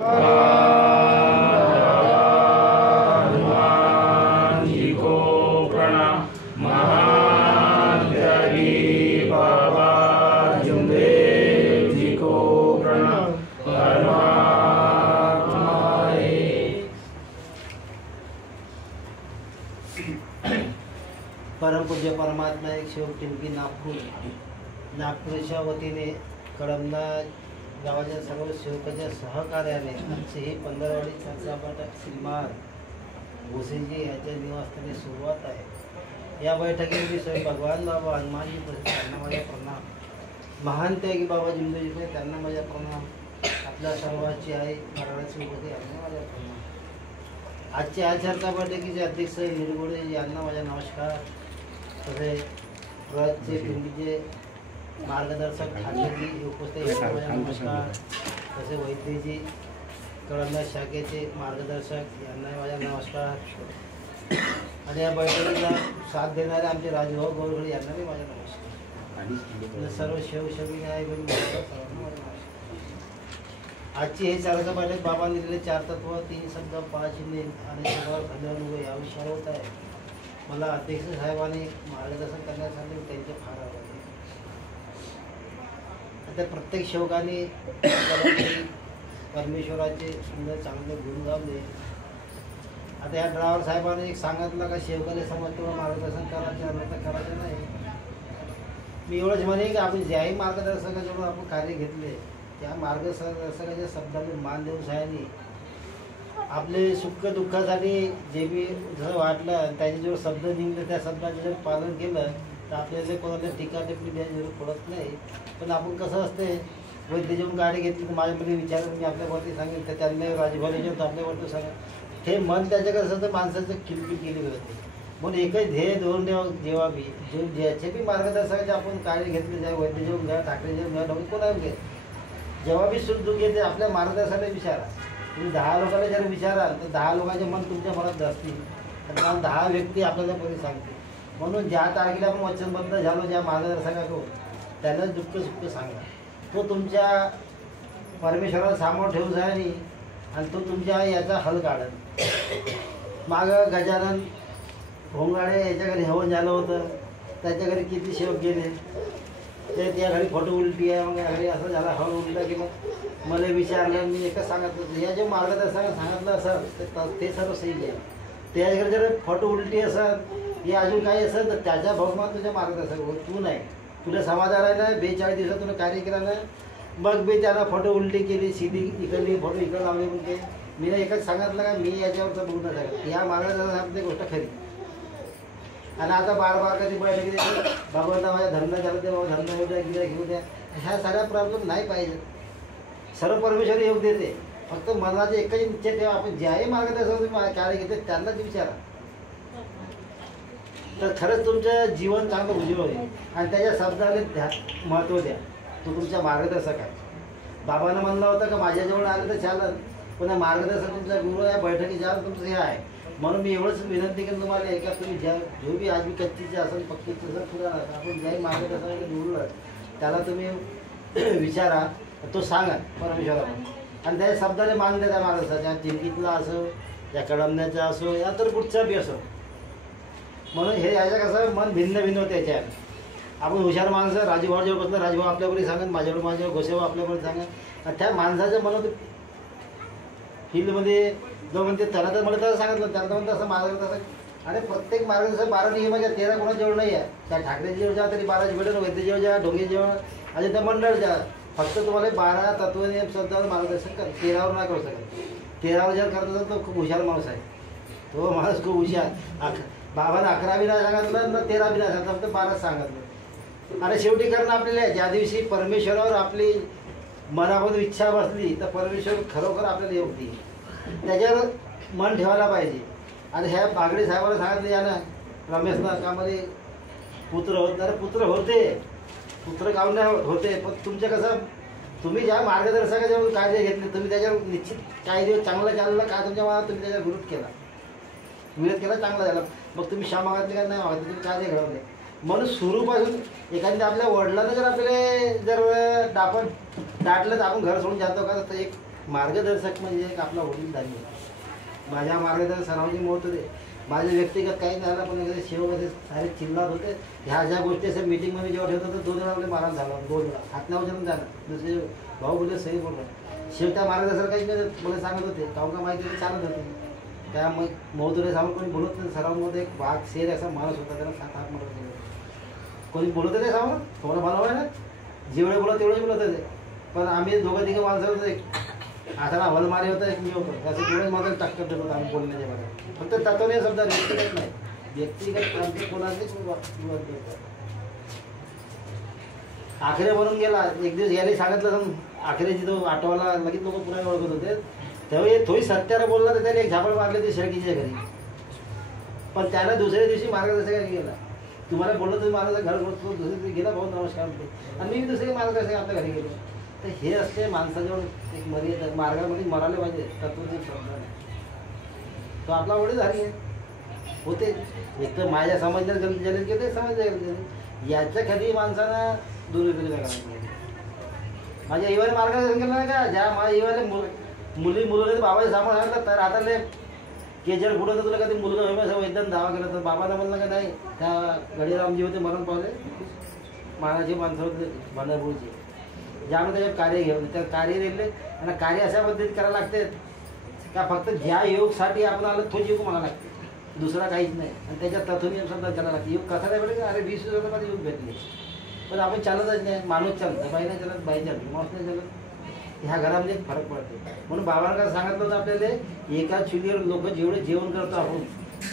हनुमान जी को प्रणाम। महात्यागी बाबा जुमदेव जी को प्रणाम। परमपूज्य परमात्मा एक शिव टिंकी नागपूरच्या वतीने कळमना गावाच्या सर्व सेवकाच्या सहकार्याने आमची ही 15वाडी चर्चापाठ श्रीमान भोसेजी यांच्या निवासस्थानी सुरुवात आहे। या बैठकीमध्ये स्वयं भगवान बाबा हनुमानजी त्यांना माझ्या प्रणाम। महान त्यागी बाबा जुमदेवजी त्यांना माझ्या प्रणाम। आपल्या सर्वांची आई मराठी होते यांना माझ्या प्रणाम। आजच्या या चर्चा बैठकीचे अध्यक्ष निरगुडे यांना माझा नमस्कार। तसे प्रचे पिंडीचे मार्गदर्शक ठाकरेजी उपस्थित यांना नमस्कार। तसे वैद्यजी कळमना शाखेचे मार्गदर्शक यांना माझा नमस्कार। आणि या बैठकीला साथ देणारे आमचे राजभाऊ गोरगडे यांनाही माझा नमस्कार। सर्व शिवशवी न्याय आजची हे चर्चा बैठक बाबांनी दिलेले 4 तत्व 3 शब्द 5 चिन्हे आणि सगळं खंडन या विषयावर होत आहे। मला अध्यक्ष साहेबांनी मार्गदर्शन करण्यासाठी त्यांचे फार आभार आहे। आता प्रत्येक सेवकाने परमेश्वराचे सुंदर चांगले गुण गावले। आता या ड्रायव्हर साहेबांनी एक सांगितलं का सेवकाने समजतो मार्गदर्शन करायचे अर्थ करायचे नाही। मी एवढंच म्हणे की आपण ज्याही मार्गदर्शकाकडून आपण कार्य घेतले त्या मार्गदर्शकाच्या शब्दाला मान देऊन साहेबांनी आपले सुख दुःखासाठी जे बी जर वाटलं त्याचे जेव्हा शब्द निघले त्या शब्दाचे जर पालन केलं तर आपल्याला कोणाला टीका टिप्पणी द्यायची जरूर पडत नाही। पण आपण कसं असते वैद्य जेवण गाडी घेतली तर माझ्यामध्ये विचार मी आपल्यावरती सांगेन तर त्यांना राजभारी जेवण आपल्यावरती सांगेन हे मन त्याच्याकडे असं तर माणसाचं किलबी केली होते। म्हणून एकच ध्येय दोन जेव्हा बी जो ज्याचे बी मार्गदर्शकाचे आपण कार्य घेतले ज्या वैद्य जेवण घ्या ठाकरे जेवण घ्या ढोंगी कोणाला घ्या जेव्हा बी सुख दुःख येते आपल्या मार्गदर्शकाला विचारा। तुम्ही 10 लोकांना जर विचाराल तर 10 लोकांचे मन तुमच्या मनात असतील तर 10 व्यक्ती आपल्याला बरी सांगतील। म्हणून ज्या तारखेला आपण वचनबद्ध झालो ज्या मार्गदर्शकाकडून त्यांना दुःख सुख सांगा। तो तुमच्या परमेश्वराला सामोरं ठेवून जाईल आणि तो तुमच्या याचा हल काढेल। मागं गजानन भोंगाडे याच्या घरी हवन झालं होतं त्याच्या घरी किती सेवक गेले ते त्या घरी फोटो उलटी आहे मग घरी असं झालं हवन उलटा की मग मला विचारलं मी एकच सांगितलं या जे मार्गदर्शकाने सांगितलं असं ते सर्व सही आहे। त्याच्याकडे जर फोटो उलटी असेल हे अजून काही असेल तर त्याच्या भगवान तुझ्या मार्गदर्शक हो तू नाही तुला समाधान आहे ना 42 दिवसात तुला कार्य केलं ना मग मी त्याला फोटो उलटी केली सीधी इकडली फोटो इकडं लावली म्हणजे मी एकच सांगितलं का मी याच्यावरचं बोलणं सांगितलं या मार्गदर्शक सांगते गोष्ट खरी। आणि आता बार कधी बैठकी भगवंता माझ्या धर्म झालं ते बाबा धर्म येऊ द्या गिरा घेऊ द्या ह्या साऱ्या प्रॉब्लेम नाही पाहिजे। सर्व परमेश्वर योग देते फक्त मनाचे एकच इच्छा ठेवा आपण ज्याही मार्गदर्शक कार्य घेते त्यांनाच विचारा तर खरंच तुमचं जीवन चांगलं उज्ज्वल होईल। आणि त्याच्या शब्दाला महत्त्व द्या तो तुमचा मार्गदर्शक आहे। बाबांना म्हणलं होतं का माझ्याजवळ आलं तर चालत पण मार्गदर्शक तुमचा गुरु या बैठकी ज्या तुमचं हे आहे। म्हणून मी एवढंच विनंती करेन तुम्हाला एका तुम्ही ज्या जो बी आज बी कच्चीचे असेल पक्कीचे असेल पुरा आपण ज्याही मार्गदर्शकाला निवडलं त्याला तुम्ही विचारा तो सांगा परमेश्वराला आणि त्या शब्दाला मान द्या त्या मार्गदर्शकाच्या जिंदगीतला असो या कळमण्याचा असो या तर कुठचा बी असो। म्हणून हे याच्या कसं मन भिन्न भिन्न होतं याच्या आपण हुशार माणसं राजूभाऊ जेव्हा बसलं राजूभाऊ आपल्याकडे सांगेन माझ्याकडे माझ्या गोसेभाऊ आपल्याकडे सांगेन त्या माणसाच्या मनात फील्डमध्ये जो म्हणते त्याला तर मला तसं सांगितलं त्याला तर म्हणतं असं मार्गदर्शक आणि प्रत्येक मार्गदर्शक 12 नियमाच्या 13 कोणाजवळ नाही आहे। त्या ठाकरे जेव्हा जा तरी 12 भेटेल वैद्य जेव्हा जा ढोंगे जेव्हा आणि त्या मंडळ जा फक्त तुम्हाला 12 तत्वनियम शब्दावर मार्गदर्शन कर 13वर नाही करू शकत। 13वर जर करत असेल तो खूप हुशार माणूस आहे तो माणूस खूप हुशार। बाबांना 11 बी नाही सांगितलं ना 13 बी नाही सांगितलं फक्त 12 सांगितलं। आणि शेवटी कारण आपल्याला ज्या दिवशी परमेश्वरावर आपली मनामध्ये इच्छा बसली तर परमेश्वर खरोखर आपल्याला योग देईल त्याच्यावर मन ठेवायला पाहिजे। आणि ह्या बागडे साहेबाला सांगितलं या ना रमेशना कामध्ये पुत्र होत तर पुत्र होते पुत्र काऊन नाही होते पण तुमचं कसं तुम्ही ज्या मार्गदर्शकाच्या कार्य घेतले तुम्ही त्याच्यावर निश्चित काही दिवस चांगलं चाललं काय तुमच्या मनात तुम्ही त्याचा विरोध केला चांगला झाला मग तुम्ही क्षमा मागितली का नाही मागितली तुम्ही कार्य घडवले। म्हणून सुरूपासून एखाद्या आपल्या वडिलांना जर आपले जर आपण दाटलं तर आपण घर सोडून जातो का तर एक मार्गदर्शक म्हणजे एक आपला वडीलधारी आहे. माझ्या मार्गदर्शक सरावजी मोहत होते. माझे व्यक्तिगत काही झालं पण शेवमध्ये सारे चिल्लात होते. ह्या ज्या गोष्टी असं मीटिंगमध्ये जेव्हा ठेवतो तर 2 वेळा आपले मारण झाला, 2 वेळा हातनावजन झालं. दुसरे भाऊ बोलले सही बोलला. शेवट्या मार्गदर्शक काही मला सांगत होते काहून का माहिती होते चालत होते. त्या मग मोहतुरे सामोर कोणी बोलत नाही. सरावांमध्ये एक वाघ शेर असा माणूस होता, त्याला 7-8 मरण केलं. कोणी बोलत होते सामोर तुम्हाला मला आहे ना, जेवढे बोलत तेवढे बोलत होते. पण आम्ही 2-3 माणसं होते. आता हवलमारी होता, एक मी होतो. त्याचं तेवढेच माझं टक्कर देत होतं आम्ही बोलण्याच्या बाबतीत. फक्त तत्वने समजा व्यक्तिगत नाही, व्यक्तिगत आमचे कोणाचेच आखरे बनून गेला. एक दिवस याने सांगितलं आखरेची तो आठवाला लगेच लोक पुन्हा ओळखत होते. तेव्हा थोडी सत्यानं बोलला तर त्याने एक झापड मारले ते शेळकीच्या घरी. पण त्याला दुसऱ्या दिवशी मार्गदर्शकाने गेला. तुम्हाला बोललो तुम्ही माझं घर बोलतो, दुसऱ्या दिवशी गेला भाऊ नमस्कार म्हणतो. आणि मी दुसरे मार्गदर्शक आपल्या घरी गेलो. तर हे असते माणसाजवळ एक मर्यादा, मार्गामध्ये मरायला पाहिजे तत्वचे शब्द. तो आपला वडीलधारी आहे होते. एक तर माझ्या समजण्यात जलेत गेले, समजल्या याच्या खाली माणसानं दुर्लक्ष करायला. माझ्या इवाने मार्गदर्शन केलं नाही का, ज्या माझ्या इवाने मुली मुलं बाबाच्या सामोर सांगितलं तर आता केजर पुढं तर तुला कधी मुलगा होईल वैद्यान दावा केला तर बाबाला म्हणलं का नाही. त्या गडीरामजी होते मरण पावले, महाराजी माणसं होते पंढरपूरची, ज्यामुळे त्याच्यात कार्य घेऊन त्या कार्य दिले. आणि कार्य अशा पद्धतीत करायला लागते का फक्त ज्या योगसाठी आपण आलो तोच योग म्हणायला लागते, दुसरा काहीच नाही. आणि त्याच्या तत्वनियम समजा करायला लागते. योग कसा नाही भेटले अरे 20 वर्षामध्ये योग भेटले पण आपण चालतच नाही. माणूस चालतं, बाई नाही चालत, बाई चालतो, माणूस नाही चालत. ह्या घरामध्ये एक फरक पडतो. म्हणून बाबांना सांगितलं होतं आपल्याला एका चुलीवर लोक जेवढे जेवण करतो आपण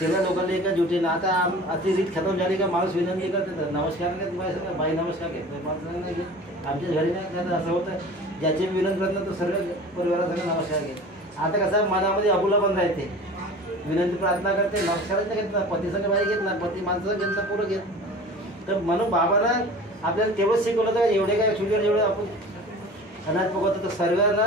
तेवढ्या लोकांना एका जुटीनं. आता अति रीत खतम झाली का माणूस विनंती करते तर नमस्कार घेत बाई बाई नमस्कार घेत माणसं नाही घेत. आमच्या घरी नाही असं होतं, ज्याचे विनंती करणार तर सर्व परिवारासंग नमस्कार घेत. आता कसं मनामध्ये अबुला पण राहते, विनंती प्रार्थना करते, नमस्कारच नाही घेत ना, पतीसंग बाई घेत ना, पती माणसं घेत ना, पुरं घेत. तर म्हणून बाबाला आपल्याला तेवढंच शिकवलं तर एवढे काय चुलीवर जेवढं आपण अनाथ बघतो तर सर्वांना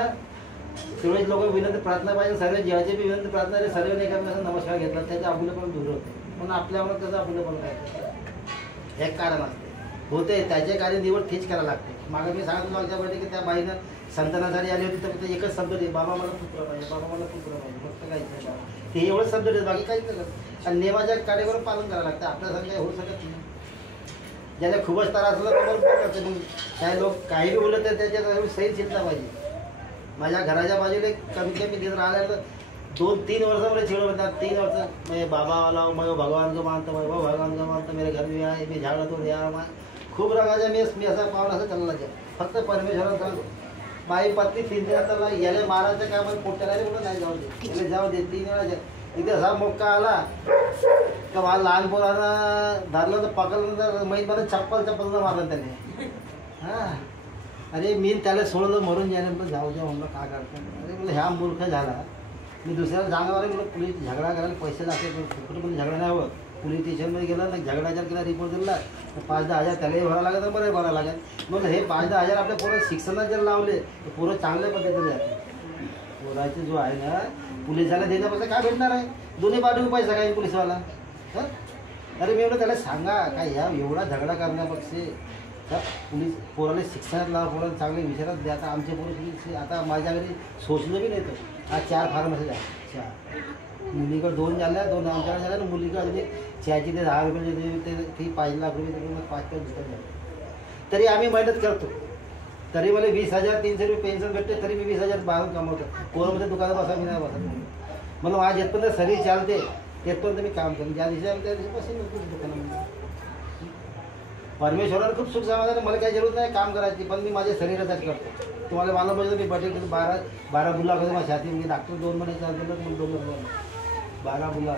तेवढेच लोक विनंती प्रार्थना पाहिजे. सर्व जेवायचे बी विनंती प्रार्थना सर्व एकामेकांना नमस्कार घेतला, त्याच्या अबुलं पण दूर होते. म्हणून आपल्यावर कसं अबुलं पण राहते एक कारण असते होते. त्याचे कार्य निवड तीच करायला लागते. मागे मी सांगितलं मागच्या वेळी की त्या बाईनं संतानासाठी आली होती तर एकच शब्द दे, बाबा मला पुत्र पाहिजे, बाबा मला पुत्र पाहिजे, फक्त काहीच नाही बाबा. ते एवढंच शब्द देत, बाकी काहीच नाही करत. आणि नियमाच्या कार्यावर पालन करायला लागतं. आपल्यासारखं काही होऊ शकत नाही. ज्याला खूपच त्रास असला तर बरोबर करते. मग काही लोक काही बी बोलत तर त्याच्यात सही चिंता पाहिजे. माझ्या घराच्या बाजूला कमीत कमी तिथं राहिलं 2-3 वर्ष मला चिडवत होता. 3 वर्ष मैं बाबा वाला मैं भगवान को मानता, मैं भगवान को मानता, मेरे घर में आए मी झाडा तोड या खूप रंगाच्या मी असा पाहून असं चालला जाय. फक्त परमेश्वराला सांगतो बाई पत्नी 3 वेळा त्याला याला मारायचं काय मला पोट्याला कुठं नाही जाऊ दे, याला जाऊ दे. 3 वेळा इथे असा मोक्का आला का मला लहान पोरानं धरलं तर पकडलं तर माहीत मला चप्पल मारलं त्याने. हां अरे मी त्याला सोडलं मरून जायला पण जाऊ द्या म्हणलं काय करतो. अरे मला ह्या मूर्ख झाला. मी दुसऱ्याला सांगावं म्हणलं पोलीस झगडा करायला पैसे लागते, कुठं पण झगडा नाही हवं. पोलीस स्टेशनमध्ये गेला ना झगडाच्या केला रिपोर्ट दिला 5-10 हजार त्यालाही भरावं लागेल तर बरं भरावं लागेल. मग हे 5-10 हजार आपल्या पोरं शिक्षणात जर लावले तर पोरं चांगल्या पद्धतीने जाते. पोराचे जो आहे ना पोलिसाला देण्यापासून काय भेटणार आहे, दोन्ही बाजूने पैसा काय पोलिसवाला. हां अरे मी एवढं त्याला सांगा काय ह्या एवढा झगडा करण्यापेक्षा तर पोलीस पोराला शिक्षणात लावा, पोराला चांगले विचारात द्या. आता आमच्या पोरं आता माझ्या घरी सोचलं बी नाही तर आज 4 फार्मसी झाल्या. 4 मुलीकडे 2 झाल्या, 2 आमच्याकडे झाल्या आणि मुलीकडे अजून चहाची ते 10 रुपये ती 5 लाख रुपये 5-5 दिवसात झाले. तरी आम्ही मेहनत करतो. तरी मला 20,300 रुपये पेन्शन भेटते, तरी मी 20,000 बाहेर कमवतो. पोरामध्ये दुकानात बसा मी नाही बसत. म्हणून आज येतपर्यंत सगळी चालते तेथपर्यंत मी काम करतो. ज्या दिवशी आम्ही त्या दिवशी बसेल दुकानामध्ये. परमेश्वराला खूप सुख समाधान. मला काही जरूरत नाही काम करायची, पण मी माझ्या शरीरासाठी करतो. तुम्हाला मला पाहिजे मी बटेट 12 बुला करतो माझ्या छाती. मी डॉक्टर 2 महिने चालतो मग 2 12 बुला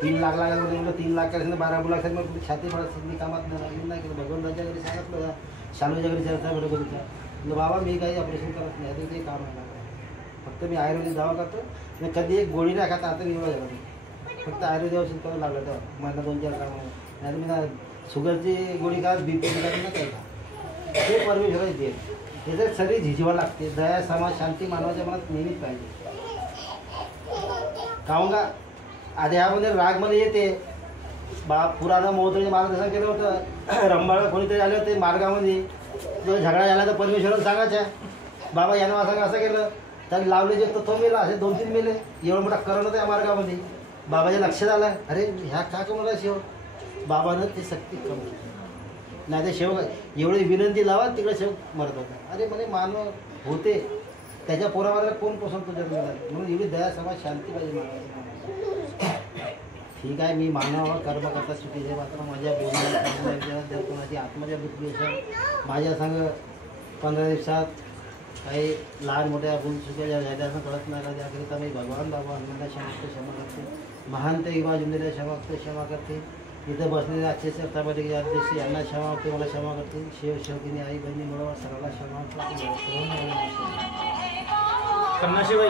3 लाख लागायचं म्हटलं 3 लाख करायचं 12 बुला असेल मग छाती पडत मी कामात नाही केलं. भगवंताच्या घरी सांगितलं शालूच्या घरी चर्चा भेटत होती म्हटलं बाबा मी काही ऑपरेशन करत नाही, ते काही काम आहे फक्त मी आयुर्वेदिक दवा करतो. मी कधी एक गोळी नाही खाता. आता निवडा झाला फक्त आयुर्वेदिक औषध करावं लागलं तेव्हा महिना 2-4 काम नाही तर मी ना शुगरची गोळी का BP नाही काही का. हे परमेश्वराची दे याच्यात सगळी झिजवा लागते. दया समाज शांती मानवाच्या मनात नेहमीच पाहिजे. काहून का आधी ह्यामध्ये रागमध्ये येते. पुराणा मोहतोचे मार्गदर्शन केलं होतं. रंबाळ कोणीतरी आले होते मार्गामध्ये, तो झगडा झाला तर परमेश्वराला सांगायचा बाबा यानं असं केलं त्याला लावले जे तो मेला, असे 2-3 मेले. एवढा मोठा करण त्या मार्गामध्ये बाबाच्या लक्षात आलं, अरे ह्या का कमला शेव. बाबानं ती सक्ती कमी केली. नाही ते शेव एवढी विनंती लावा तिकडे शेव मरत होता. अरे म्हणे मानव होते त्याच्या पोरावर कोण पसंत तुझ्या मिळाला, म्हणून एवढी दया समाज शांती पाहिजे मानवाची. ठीक आहे, मी मानव कर्म करता चुकीचे मात्र माझ्या बोलण्यात कोणाची आत्मजा दुखली असेल, माझ्या संग 15 दिवसात काही लहान मोठ्या भूल चुक्या ज्या झाल्या असं कळत नाही, त्याकरिता मी भगवान बाबा हनुमानला क्षमा करते. महान ते युवा जुंदेला क्षमा करते. इथं बसलेले आजचे सत्तापती अध्यक्ष यांना क्षमा करते, मला क्षमा करते. शेवशेवकीने आई बहिणी मिळवा सर्वांना क्षमा करते. कन्नाशिवाई